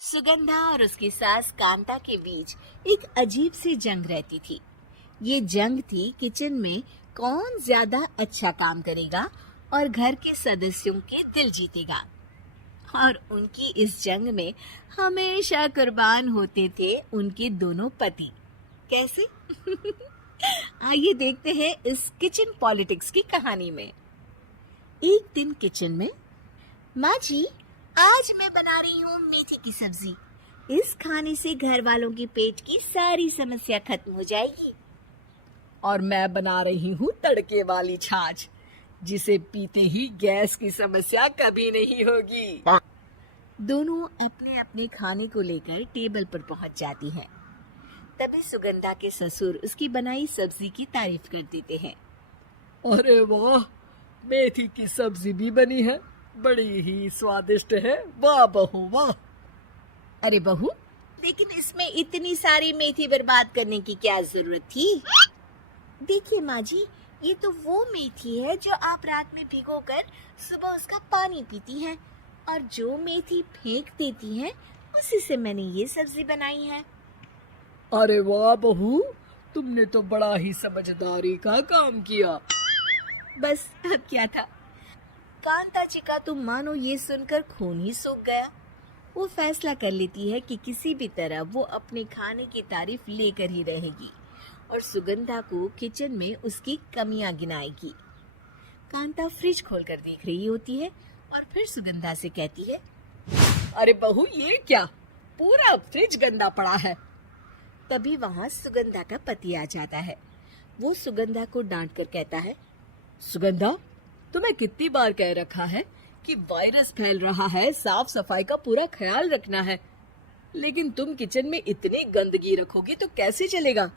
सुगंधा और उसकी सास कांता के बीच एक अजीब सी जंग रहती थी। ये जंग थी किचन में कौन ज्यादा अच्छा काम करेगा और घर के सदस्यों के दिल जीतेगा। और उनकी इस जंग में हमेशा कुर्बान होते थे उनके दोनों पति। कैसे? आइए देखते हैं इस किचन पॉलिटिक्स की कहानी में। एक दिन किचन में, माँ जी, आज मैं बना रही हूँ मेथी की सब्जी। इस खाने से घर वालों की पेट की सारी समस्या खत्म हो जाएगी। और मैं बना रही हूँ तड़के वाली छाछ, जिसे पीते ही गैस की समस्या कभी नहीं होगी। दोनों अपने अपने खाने को लेकर टेबल पर पहुंच जाती हैं। तभी सुगंधा के ससुर उसकी बनाई सब्जी की तारीफ कर देते हैं। अरे वाह, मेथी की सब्जी भी बनी है, बड़ी ही स्वादिष्ट है। वाह बहू वाह। अरे बहू, लेकिन इसमें इतनी सारी मेथी बर्बाद करने की क्या जरूरत थी? देखिए माँ जी, ये तो वो मेथी है जो आप रात में भिगोकर सुबह उसका पानी पीती हैं, और जो मेथी फेंक देती हैं उसी से मैंने ये सब्जी बनाई है। अरे वाह बहू, तुमने तो बड़ा ही समझदारी का काम किया। बस अब क्या था। कांता जी का तो मानो ये सुनकर खून ही सूख गया। वो फैसला कर लेती है कि किसी भी तरह वो अपने खाने की तारीफ लेकर ही रहेगी और सुगंधा को किचन में उसकी कमियां गिनाएगी। कांता फ्रिज खोलकर देख रही होती है और फिर सुगंधा से कहती है, अरे बहू, ये क्या, पूरा फ्रिज गंदा पड़ा है। तभी वहाँ सुगंधा का पति आ जाता है। वो सुगंधा को डांट कर कहता है, सुगंधा, तुम्हें कितनी बार कह रखा है कि वायरस फैल रहा है, साफ सफाई का पूरा ख्याल रखना है, लेकिन तुम किचन में इतनी गंदगी रखोगी तो कैसे चलेगा।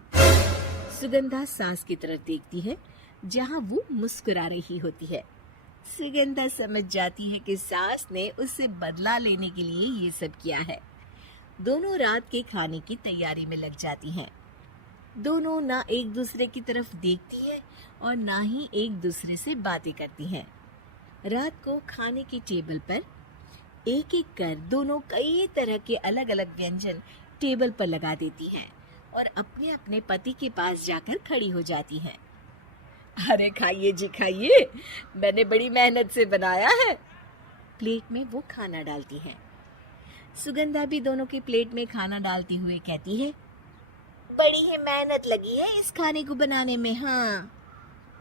सुगंधा सास की तरफ देखती है जहाँ वो मुस्कुरा रही होती है। सुगंधा समझ जाती है कि सास ने उससे बदला लेने के लिए ये सब किया है। दोनों रात के खाने की तैयारी में लग जाती हैं। दोनों ना एक दूसरे की तरफ देखती है और ना ही एक दूसरे से बातें करती हैं। रात को खाने की टेबल पर एक एक कर दोनों कई तरह के अलग अलग व्यंजन टेबल पर लगा देती हैं और अपने अपने पति के पास जाकर खड़ी हो जाती हैं। अरे खाइए जी खाइए, मैंने बड़ी मेहनत से बनाया है। प्लेट में वो खाना डालती हैं। सुगंधा भी दोनों के प्लेट में खाना डालती हुए कहती है, बड़ी ही मेहनत लगी है इस खाने को बनाने में। हाँ,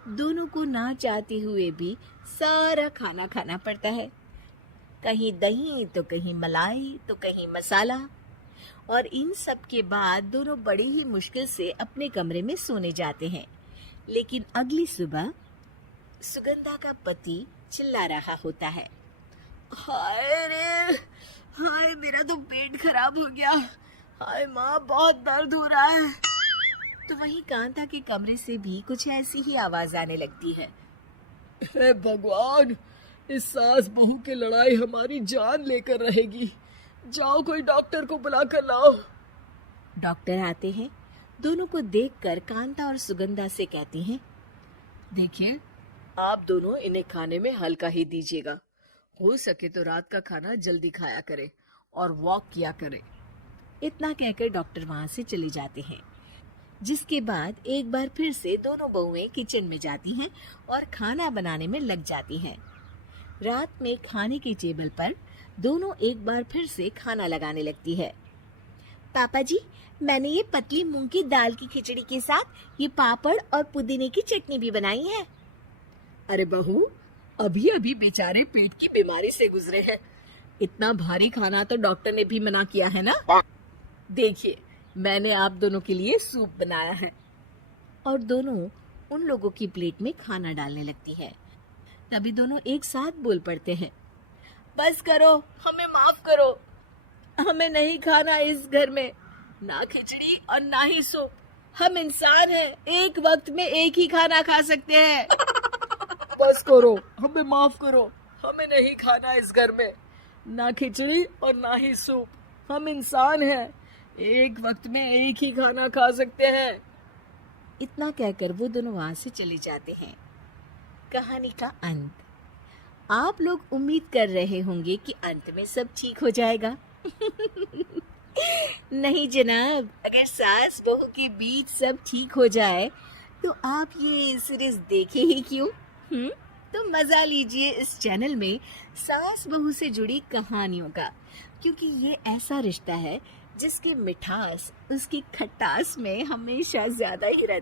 दोनों को ना चाहते हुए भी सारा खाना खाना पड़ता है। कहीं दही तो कहीं मलाई तो कहीं मसाला। और इन सब के बाद दोनों बड़ी ही मुश्किल से अपने कमरे में सोने जाते हैं। लेकिन अगली सुबह सुगंधा का पति चिल्ला रहा होता है, हाय रे, हाय मेरा तो पेट खराब हो गया, हाय माँ बहुत दर्द हो रहा है। तो वहीं कांता के कमरे से भी कुछ ऐसी ही आवाज आने लगती है। हे भगवान, इस सास बहू की लड़ाई हमारी जान लेकर रहेगी। जाओ कोई डॉक्टर को बुला कर लाओ। डॉक्टर आते हैं। दोनों को देखकर कांता और सुगंधा से कहती हैं, देखिए, आप दोनों इन्हें खाने में हल्का ही दीजिएगा। हो सके तो रात का खाना जल्दी खाया करें और वॉक किया करें। इतना कहकर डॉक्टर वहां से चले जाते हैं। जिसके बाद एक बार फिर से दोनों बहुएं किचन में जाती हैं और खाना बनाने में लग जाती हैं। रात में खाने की टेबल पर दोनों एक बार फिर से खाना लगाने लगती है। पापा जी, मैंने ये पतली मूंग की दाल की खिचड़ी के साथ ये पापड़ और पुदीने की चटनी भी बनाई है। अरे बहू, अभी अभी बेचारे पेट की बीमारी से गुजरे हैं, इतना भारी खाना तो डॉक्टर ने भी मना किया है ना। देखिए, मैंने आप दोनों के लिए सूप बनाया है। और दोनों उन लोगों की प्लेट में खाना डालने लगती है। तभी दोनों एक साथ बोल पड़ते हैं, बस करो, हमें माफ करो, हमें नहीं खाना इस घर में, ना खिचड़ी और ना ही सूप। हम इंसान हैं, एक वक्त में एक ही खाना खा सकते हैं। बस करो, हमें माफ करो, हमें नहीं खाना इस घर में, ना खिचड़ी और ना ही सूप। हम इंसान हैं, एक वक्त में एक ही खाना खा सकते हैं। इतना कहकर वो दोनों वहां से चले जाते हैं। कहानी का अंत। आप लोग उम्मीद कर रहे होंगे कि अंत में सब ठीक हो जाएगा, नहीं जनाब, अगर सास बहू के बीच सब ठीक हो जाए तो आप ये सीरीज देखे ही क्यों? तो मजा लीजिए इस चैनल में सास बहू से जुड़ी कहानियों का, क्योंकि ये ऐसा रिश्ता है जिसकी मिठास उसकी खटास में हमेशा ज्यादा ही रहती है।